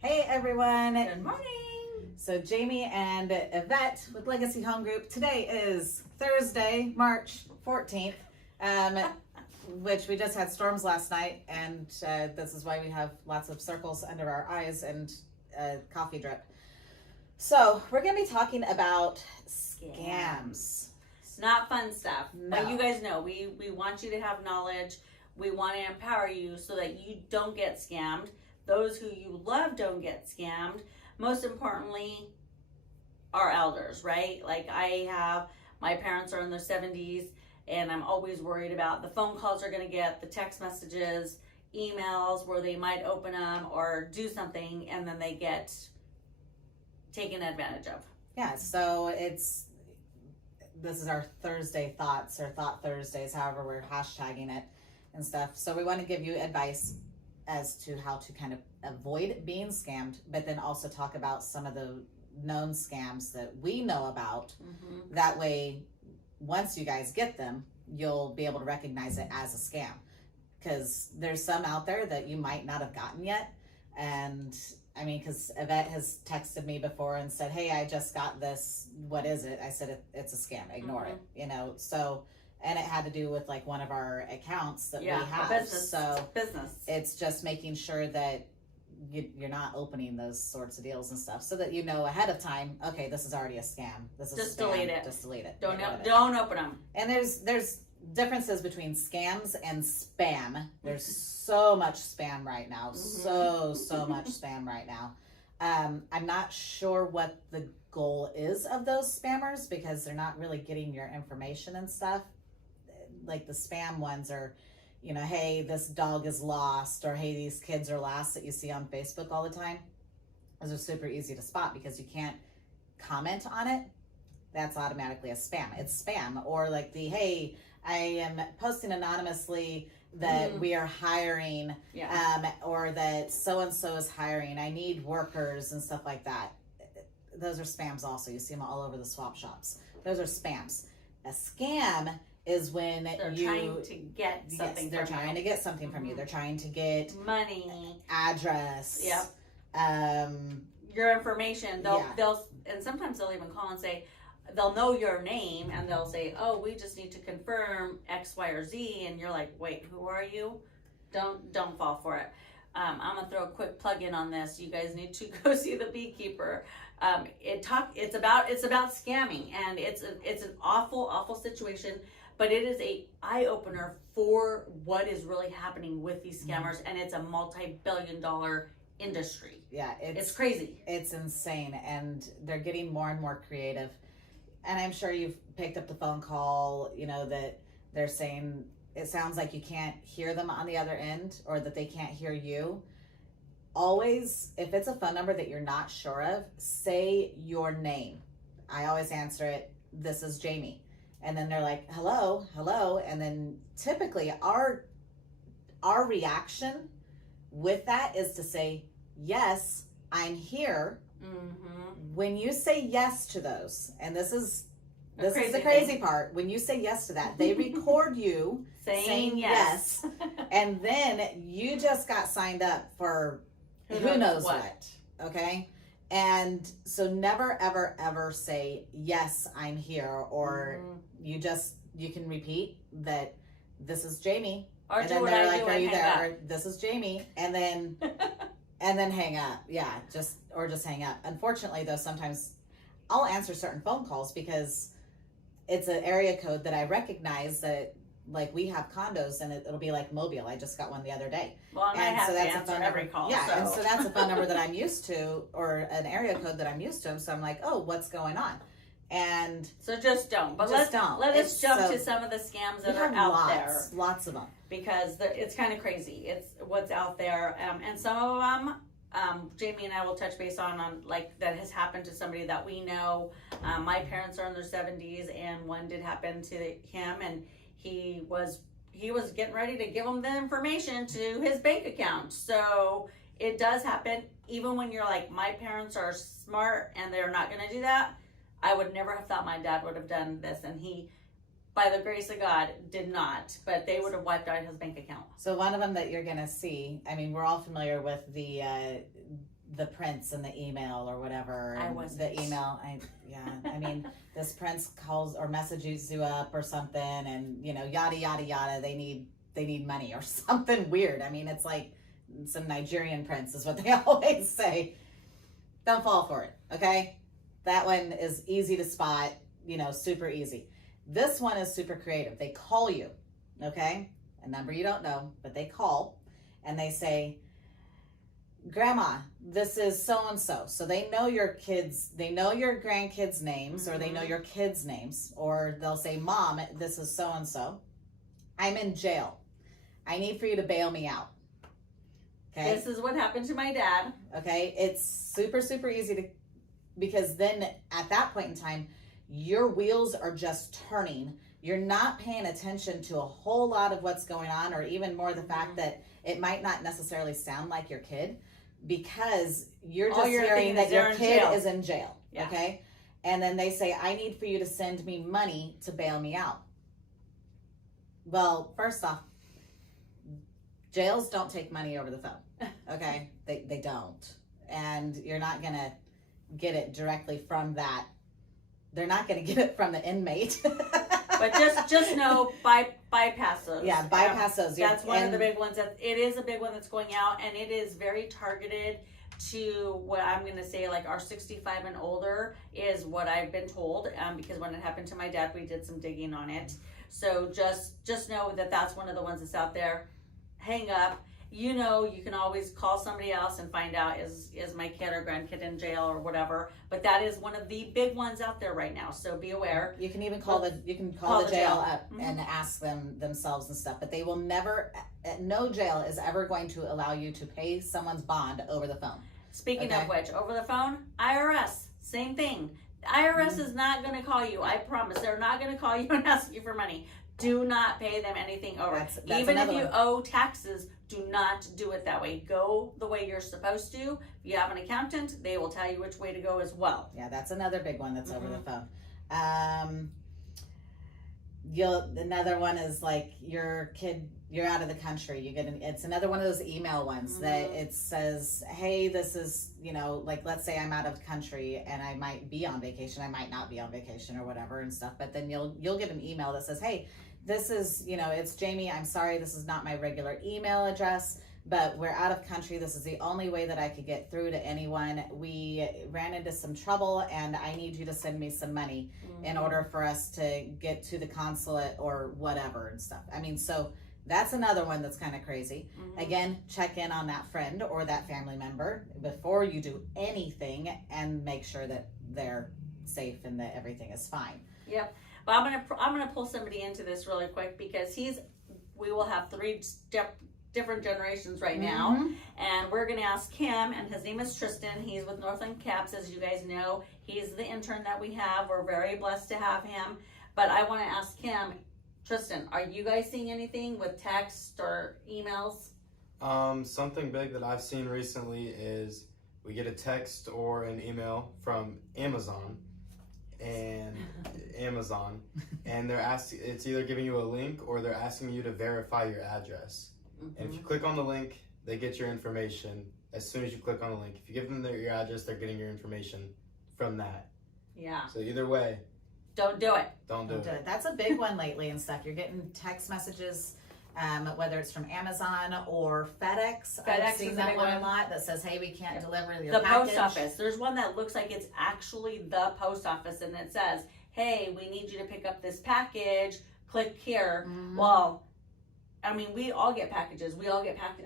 Hey everyone. Good morning. So Jamie and Yvette with Legacy Home Group. Today is Thursday, March 14th, which we just had storms last night, and this is why we have lots of circles under our eyes and coffee drip. So we're going to be talking about scams. It's not fun stuff. No. But you guys know, we want you to have knowledge. We want to empower you so that you don't get scammed. Those who you love don't get scammed. Most importantly, our elders, right? Like my parents are in their 70s, and I'm always worried about the phone calls they're going to get, the text messages, emails where they might open them or do something, and then they get taken advantage of. Yeah, so this is our Thursday thoughts, or Thought Thursdays, however we're hashtagging it and stuff. So we want to give you advice as to how to kind of avoid being scammed, but then also talk about some of the known scams that we know about. Mm-hmm. That way, once you guys get them, you'll be able to recognize it as a scam. Because there's some out there that you might not have gotten yet. And I mean, because Yvette has texted me before and said, hey, I just got this. What is it? I said, it's a scam. Ignore Mm-hmm. it. You know, so, and it had to do with like one of our accounts that we have. Business. So business. it's just making sure that you're not opening those sorts of deals and stuff, so that you know ahead of time, okay, this is already a scam. This is Just a scam. delete it. Just delete it. Don't open them. And there's differences between scams and spam. There's so much spam right now. Mm-hmm. So much spam right now. I'm not sure what the goal is of those spammers, because they're not really getting your information and stuff. Like the spam ones are, you know, hey, this dog is lost, or hey, these kids are lost, that you see on Facebook all the time. Those are super easy to spot because you can't comment on it. That's automatically a spam. It's spam. Or like the, hey, I am posting anonymously that we are hiring, or that so-and-so is hiring. I need workers and stuff like that. Those are spams also. You see them all over the swap shops. Those are spams. A scam is when they're trying to get something. Yes, they're trying to get something from you. They're trying to get money, address. Yep. Your information. They'll and sometimes they'll even call and say, they'll know your name and they'll say, oh, we just need to confirm X, Y, or Z, and you're like, wait, who are you? Don't fall for it. I'm gonna throw a quick plug in on this. You guys need to go see The Beekeeper. It's about scamming, and it's an awful situation, but it is a eye opener for what is really happening with these scammers, and it's a multi-billion-dollar industry. Yeah, it's crazy. It's insane, and they're getting more and more creative. And I'm sure you've picked up the phone call, you know, that they're saying it sounds like you can't hear them on the other end, or that they can't hear you. Always, if it's a phone number that you're not sure of, say your name. I always answer it, this is Jamie. And then they're like, hello. And then typically our reaction with that is to say, yes, I'm here. Mm-hmm. When you say yes to those, and this is the crazy thing. part, when you say yes to that, they record you saying yes. And then you just got signed up for who knows what. Okay? And so never, ever, ever say, yes, I'm here, or you can repeat that this is Jamie. Or and do then what they're I like, do are and you hang there? up. Or, this is Jamie. And then and then hang up. Yeah, just hang up. Unfortunately, though, sometimes I'll answer certain phone calls because it's an area code that I recognize, that like we have condos, and it'll be like Mobile. I just got one the other day. Well, and I have to answer every call. Yeah, so. and so that's a phone number that I'm used to, or an area code that I'm used to. And so I'm like, oh, what's going on? And so just don't. But let us jump to some of the scams that are out there. Lots of them. Because it's kind of crazy. It's what's out there, and some of them, Jamie and I will touch base on like that has happened to somebody that we know. My parents are in their 70s, and one did happen to him, and he was getting ready to give him the information to his bank account. So it does happen, even when you're like, my parents are smart and they're not going to do that. I would never have thought my dad would have done this, and he, by the grace of God, did not, but they would have wiped out his bank account. So one of them that you're going to see, I mean, we're all familiar with the the prince in the email or whatever. I And wasn't. the email. I mean, this prince calls or messages you up or something, and yada yada yada. They need money or something weird. I mean, it's like some Nigerian prince is what they always say. Don't fall for it, okay? That one is easy to spot, super easy. This one is super creative. They call you, okay? A number you don't know, but they call and they say, Grandma, this is so-and-so. So they know your kids, they know your grandkids' names, or they know your kids' names, or they'll say, Mom, this is so-and-so. I'm in jail. I need for you to bail me out. Okay. This is what happened to my dad. Okay. It's super, super easy because then at that point in time, your wheels are just turning. You're not paying attention to a whole lot of what's going on, or even more the fact that it might not necessarily sound like your kid, because you're just hearing that your kid is in jail. Yeah. Okay. And then they say, I need for you to send me money to bail me out. Well, first off, jails don't take money over the phone. Okay. They don't. And you're not going to get it directly from that. They're not going to get it from the inmate. But just know, bypass those. Yeah, bypass those. That's one of the big ones. It is a big one that's going out, and it is very targeted to what I'm going to say, like our 65 and older is what I've been told, because when it happened to my dad, we did some digging on it. So just know that that's one of the ones that's out there. Hang up. You can always call somebody else and find out is my kid or grandkid in jail or whatever. But that is one of the big ones out there right now. So be aware. You can even call the jail up and ask them themselves and stuff. But they will never. No jail is ever going to allow you to pay someone's bond over the phone. Speaking of which, over the phone, IRS, same thing. IRS is not going to call you. I promise. They're not going to call you and ask you for money. Do not pay them anything over. That's Even if you one. owe taxes, do not do it that way. Go the way you're supposed to. If you have an accountant, they will tell you which way to go as well. Yeah, that's another big one that's over the phone. Another one is like your kid, you're out of the country. It's another one of those email ones that it says, hey, this is, like, let's say I'm out of the country and I might be on vacation. I might not be on vacation or whatever and stuff. But then you'll get an email that says, hey, this is, it's Jamie. I'm sorry, this is not my regular email address, but we're out of country. This is the only way that I could get through to anyone. We ran into some trouble and I need you to send me some money in order for us to get to the consulate or whatever and stuff. I mean, so that's another one that's kind of crazy. Again, check in on that friend or that family member before you do anything and make sure that they're safe and that everything is fine. Yep. But I'm gonna pull somebody into this really quick because we will have 3 different generations right now, and we're gonna ask him, and his name is Tristan. He's with Northland Caps, as you guys know. He's the intern that we have. We're very blessed to have him. But I want to ask him, Tristan, are you guys seeing anything with text or emails? Something big that I've seen recently is we get a text or an email from Amazon, and they're asking, it's either giving you a link or they're asking you to verify your address. And if you click on the link, they get your information as soon as you click on the link. If you give them your address, they're getting your information from that. Yeah. So either way, don't do it. Don't do it. That's a big one lately and stuff. You're getting text messages, whether it's from Amazon or FedEx. I've seen that one a lot that says, hey, we can't deliver your package. Post office. There's one that looks like it's actually the post office, and it says, hey, we need you to pick up this package. Click here. Well, I mean, we all get packages.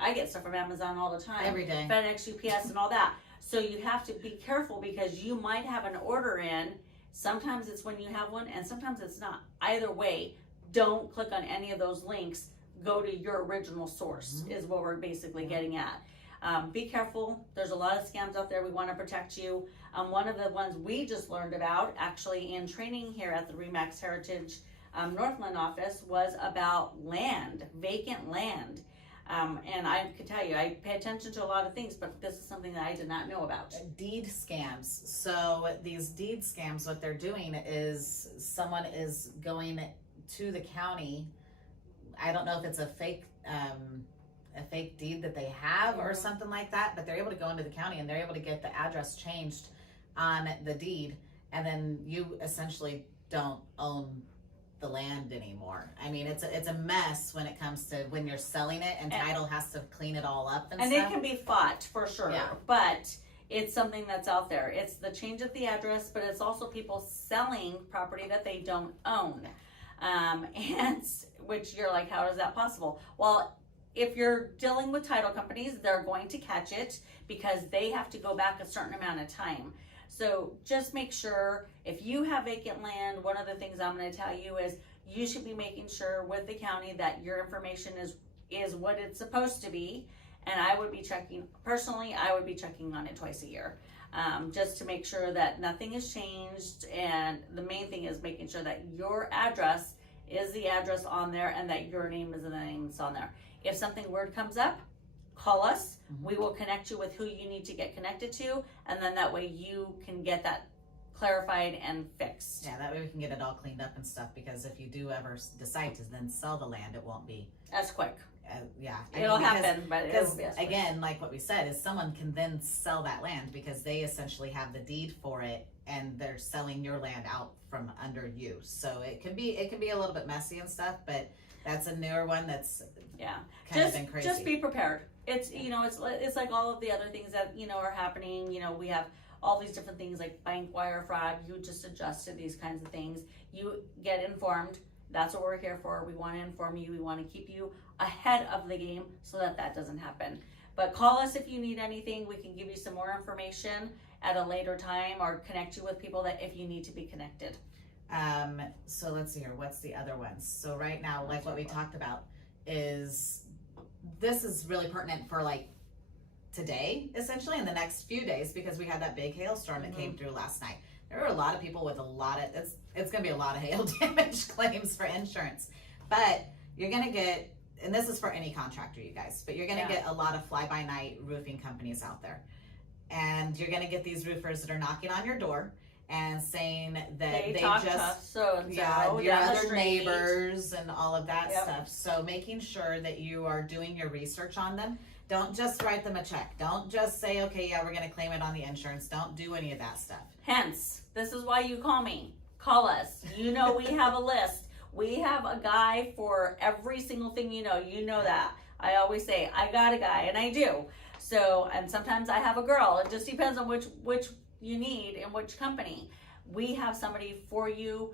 I get stuff from Amazon all the time. Every day. FedEx, UPS, and all that. So you have to be careful because you might have an order in. Sometimes it's when you have one, and sometimes it's not. Either way, don't click on any of those links. Go to your original source is what we're basically getting at. Be careful. There's a lot of scams out there. We want to protect you. One of the ones we just learned about, actually in training here at the RE/MAX Heritage Northland office, was about land, vacant land. And I could tell you, I pay attention to a lot of things, but this is something that I did not know about. Deed scams. So these deed scams, what they're doing is someone is going to the county. I don't know if it's a a fake deed that they have or Mhm. something like that, but they're able to go into the county and they're able to get the address changed on the deed, and then you essentially don't own the land anymore. I mean, it's a mess when it comes to when you're selling it, and title has to clean it all up and And stuff. it can be fought for sure, Yeah. but it's something that's out there. It's the change of the address, but it's also people selling property that they don't own. And which you're like, how is that possible? Well, if you're dealing with title companies, they're going to catch it because they have to go back a certain amount of time. So just make sure if you have vacant land, one of the things I'm going to tell you is you should be making sure with the county that your information is what it's supposed to be. And I would be checking, personally, I would be checking on it twice a year, just to make sure that nothing has changed. And the main thing is making sure that your address is the address on there and that your name is the name that's on there. If something weird comes up, call us. Mhm. We will connect you with who you need to get connected to. And then that way you can get that clarified and fixed. Yeah, that way we can get it all cleaned up and stuff, because if you do ever decide to then sell the land, it won't be, That's quick. yeah. It'll happen, but it'll Because be as quick. again, like what we said, is someone can then sell that land because they essentially have the deed for it, and they're selling your land out from under you. So it can be a little bit messy and stuff, but that's a newer one that's Yeah. kind of been crazy. Just be prepared. It's, it's like all of the other things that, are happening. We have all these different things like bank wire fraud. You just adjust to these kinds of things. You get informed. That's what we're here for. We want to inform you. We want to keep you ahead of the game so that doesn't happen. But call us if you need anything. We can give you some more information at a later time or connect you with people that if you need to be connected. So let's see here. What's the other ones? So right now, like what we talked about, is this is really pertinent for like today, essentially, in the next few days, because we had that big hailstorm that came through last night. There were a lot of people with a lot of, it's going to be a lot of hail damage claims for insurance, but you're going to get, and this is for any contractor, you guys, but you're going to get a lot of fly-by-night roofing companies out there. And you're going to get these roofers that are knocking on your door and saying that they talk just, to us, so-and-so your down the other street. neighbors and all of that Yep. stuff. So making sure that you are doing your research on them. Don't just write them a check. Don't just say, okay, yeah, we're going to claim it on the insurance. Don't do any of that stuff. Hence, this is why you call me. Call us. We have a list. We have a guy for every single thing you know that. I always say, I got a guy, and I do. So, and sometimes I have a girl. It just depends on which you need and which company. We have somebody for you.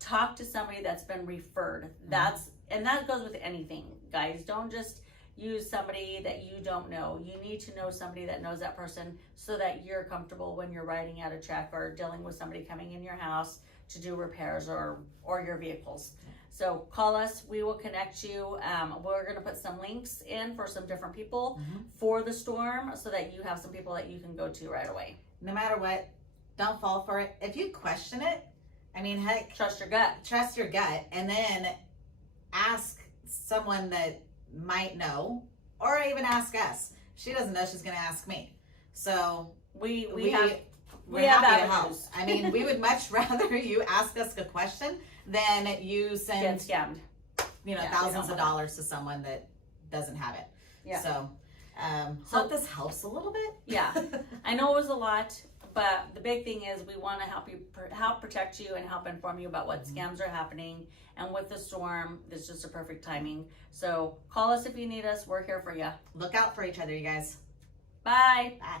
Talk to somebody that's been referred. And that goes with anything, guys. Don't just use somebody that you don't know. You need to know somebody that knows that person so that you're comfortable when you're writing out a check or dealing with somebody coming in your house to do repairs or your vehicles. So call us. We will connect you. We're going to put some links in for some different people for the storm so that you have some people that you can go to right away. No matter what, don't fall for it. If you question it, I mean, heck, Trust your gut. trust your gut, and then ask someone that might know, or even ask us. If she doesn't know, she's going to ask me. So We we're have happy to help. avenues. I mean, we would much rather you ask us a question than you Get send, scammed. thousands we of don't want dollars to someone that doesn't have it. Yeah. So, So- hope this helps a little bit. Yeah. I know it was a lot, but the big thing is we want to help protect you and help inform you about what scams are happening. And with the storm, it's just a perfect timing. So call us if you need us. We're here for you. Look out for each other, you guys. Bye. Bye.